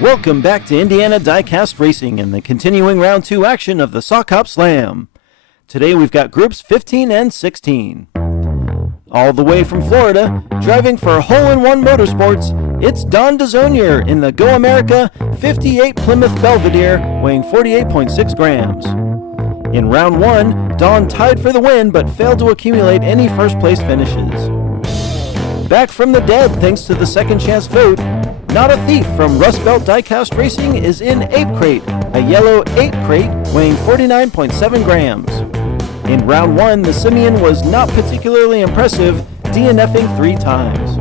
Welcome back to Indiana Diecast Racing and the continuing Round 2 action of the Sock Hop Slam. Today we've got groups 15 and 16. All the way from Florida, driving for Hole-in-One Motorsports, it's Don DeZonier in the Go America 58 Plymouth Belvedere, weighing 48.6 grams. In Round 1, Don tied for the win but failed to accumulate any first place finishes. Back from the dead thanks to the second chance vote, Not a Thief from Rust Belt Diecast Racing is in Ape Crate, a yellow 8 crate weighing 49.7 grams. In Round 1, the Simian was not particularly impressive, DNFing 3 times.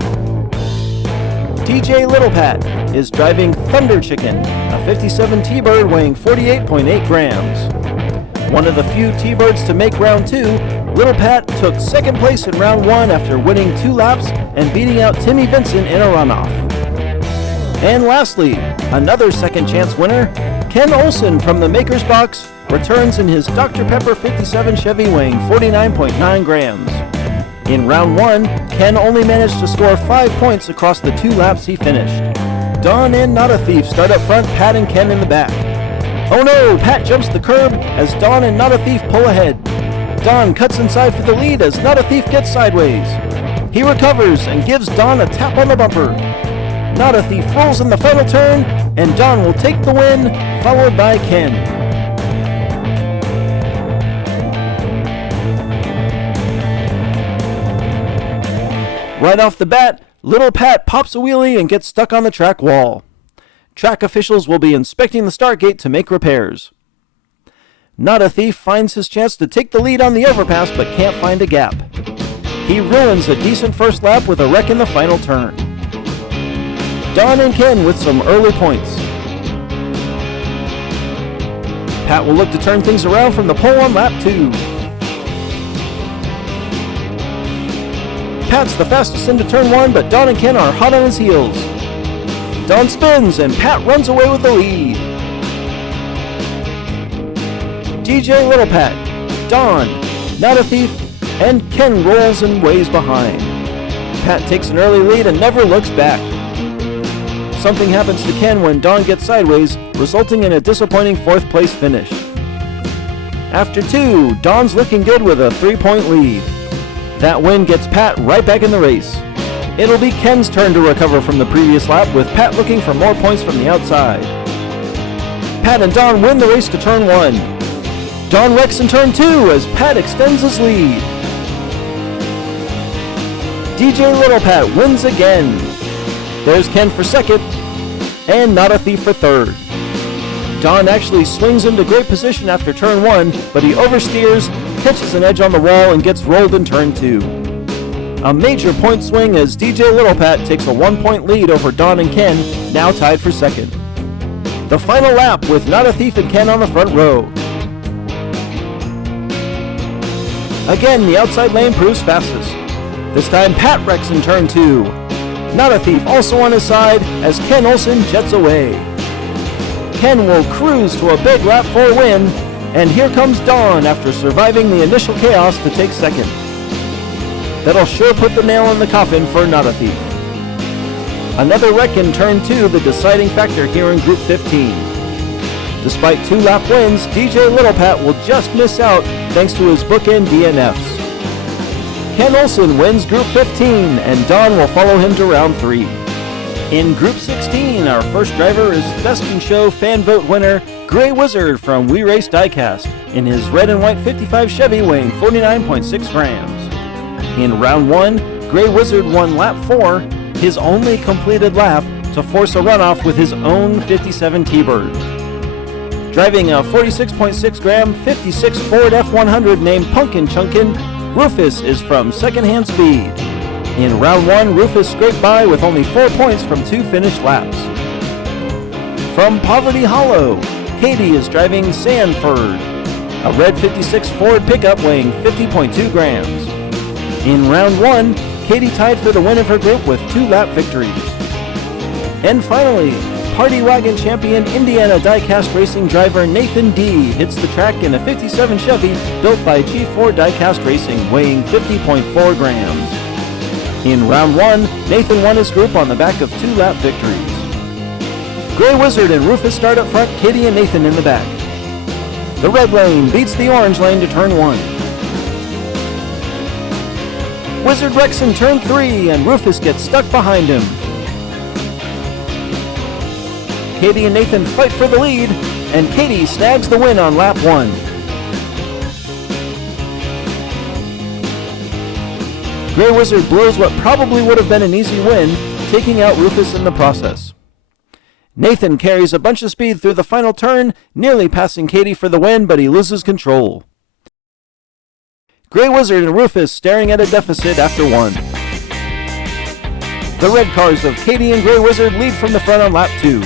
DJ Littlepat is driving Thunder Chicken, a 57 T-Bird weighing 48.8 grams. One of the few T-Birds to make Round 2, Littlepat took second place in Round 1 after winning 2 laps and beating out Timmy Vincent in a runoff. And lastly, another second chance winner, Ken Olson from the Maker's Box, returns in his Dr. Pepper 57 Chevy weighing 49.9 grams. In Round 1, Ken only managed to score 5 points across the 2 laps he finished. Don and Not a Thief start up front, Pat and Ken in the back. Oh no, Pat jumps the curb as Don and Not a Thief pull ahead. Don cuts inside for the lead as Not a Thief gets sideways. He recovers and gives Don a tap on the bumper. Not a Thief rolls in the final turn, and Don will take the win, followed by Ken. Right off the bat, Little Pat pops a wheelie and gets stuck on the track wall. Track officials will be inspecting the start gate to make repairs. Not a Thief finds his chance to take the lead on the overpass but can't find a gap. He ruins a decent first lap with a wreck in the final turn. Don and Ken with some early points. Pat will look to turn things around from the pole on lap 2. Pat's the fastest into turn 1, but Don and Ken are hot on his heels. Don spins and Pat runs away with the lead. DJ Littlepat, Don, Not a Thief, and Ken rolls and ways behind. Pat takes an early lead and never looks back. Something happens to Ken when Don gets sideways, resulting in a disappointing 4th place finish. After 2, Don's looking good with a 3-point lead. That win gets Pat right back in the race. It'll be Ken's turn to recover from the previous lap, with Pat looking for more points from the outside. Pat and Don win the race to turn 1. Don wrecks in turn 2 as Pat extends his lead. DJ Littlepat wins again. There's Ken for second, and Not a Thief for third. Don actually swings into great position after turn 1, but he oversteers, catches an edge on the wall, and gets rolled in turn 2. A major point swing as DJ Littlepat takes a 1-point lead over Don and Ken, now tied for second. The final lap with Not a Thief and Ken on the front row. Again, the outside lane proves fastest. This time Pat wrecks in turn 2. Not a Thief also on his side as Ken Olson jets away. Ken will cruise to a big lap 4 win, and here comes Don after surviving the initial chaos to take second. That'll sure put the nail in the coffin for Not a Thief. Another wreck in turn 2, the deciding factor here in Group 15. Despite 2 lap wins, DJ Littlepat will just miss out thanks to his bookend DNFs. Ken Olson wins Group 15, and Don will follow him to Round 3. In Group 16, our first driver is Best in Show fan vote winner, Gray Wizard from We Race Diecast, in his red and white 55 Chevy weighing 49.6 grams. In Round 1, Gray Wizard won lap 4, his only completed lap, to force a runoff with his own 57 T-Bird. Driving a 46.6 gram 56 Ford F100 named Punkin' Chunkin', Rufus is from Secondhand Speed. In Round 1, Rufus scraped by with only 4 points from 2 finished laps. From Poverty Hollow, Katie is driving Sanford, a red 56 Ford pickup weighing 50.2 grams. In Round 1, Katie tied for the win of her group with 2 lap victories. And finally, Party Wagon champion Indiana Diecast Racing driver Nathan D. hits the track in a 57 Chevy built by G4 Diecast Racing weighing 50.4 grams. In round 1, Nathan won his group on the back of 2-lap victories. Gray Wizard and Rufus start up front, Katie and Nathan in the back. The red lane beats the orange lane to turn 1. Wizard wrecks in turn 3 and Rufus gets stuck behind him. Katie and Nathan fight for the lead, and Katie snags the win on lap 1. Gray Wizard blows what probably would have been an easy win, taking out Rufus in the process. Nathan carries a bunch of speed through the final turn, nearly passing Katie for the win, but he loses control. Gray Wizard and Rufus staring at a deficit after 1. The red cars of Katie and Gray Wizard lead from the front on lap 2.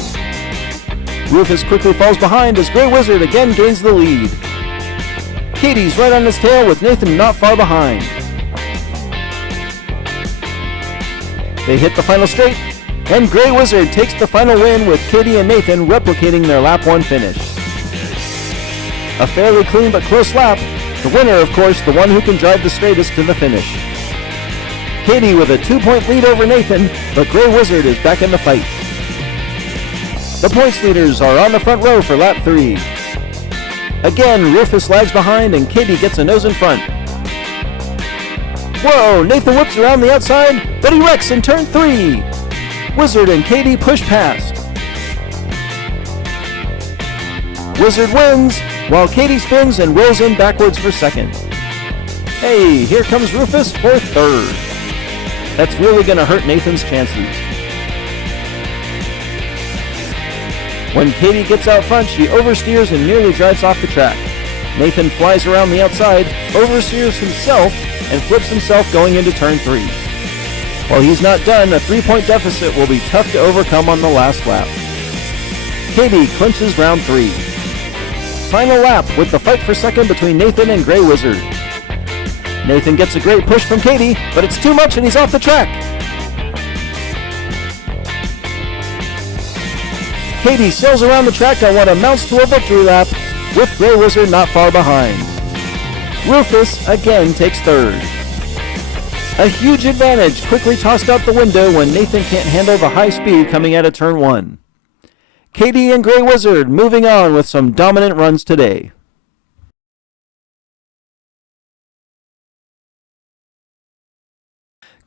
Rufus quickly falls behind as Gray Wizard again gains the lead. Katie's right on his tail with Nathan not far behind. They hit the final straight, and Gray Wizard takes the final win with Katie and Nathan replicating their lap 1 finish. A fairly clean but close lap, the winner of course the one who can drive the straightest to the finish. Katie with a 2-point lead over Nathan, but Gray Wizard is back in the fight. The points leaders are on the front row for lap 3. Again, Rufus lags behind and Katie gets a nose in front. Whoa, Nathan whips around the outside, but he wrecks in turn 3. Wizard and Katie push past. Wizard wins, while Katie spins and rolls in backwards for second. Hey, here comes Rufus for third. That's really going to hurt Nathan's chances. When Katie gets out front, she oversteers and nearly drives off the track. Nathan flies around the outside, oversteers himself, and flips himself going into turn 3. While he's not done, a 3-point deficit will be tough to overcome on the last lap. Katie clinches round 3. Final lap with the fight for second between Nathan and Gray Wizard. Nathan gets a great push from Katie, but it's too much and he's off the track. Katie sails around the track on what amounts to a victory lap, with Gray Wizard not far behind. Rufus again takes third. A huge advantage quickly tossed out the window when Nathan can't handle the high speed coming out of turn 1. Katie and Gray Wizard moving on with some dominant runs today.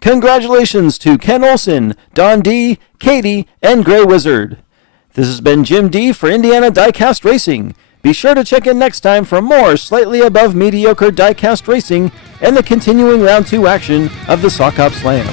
Congratulations to Ken Olson, Don D, Katie, and Gray Wizard. This has been Jim D for Indiana Diecast Racing. Be sure to check in next time for more slightly above mediocre diecast racing and the continuing round 2 action of the Sock Hop Slam.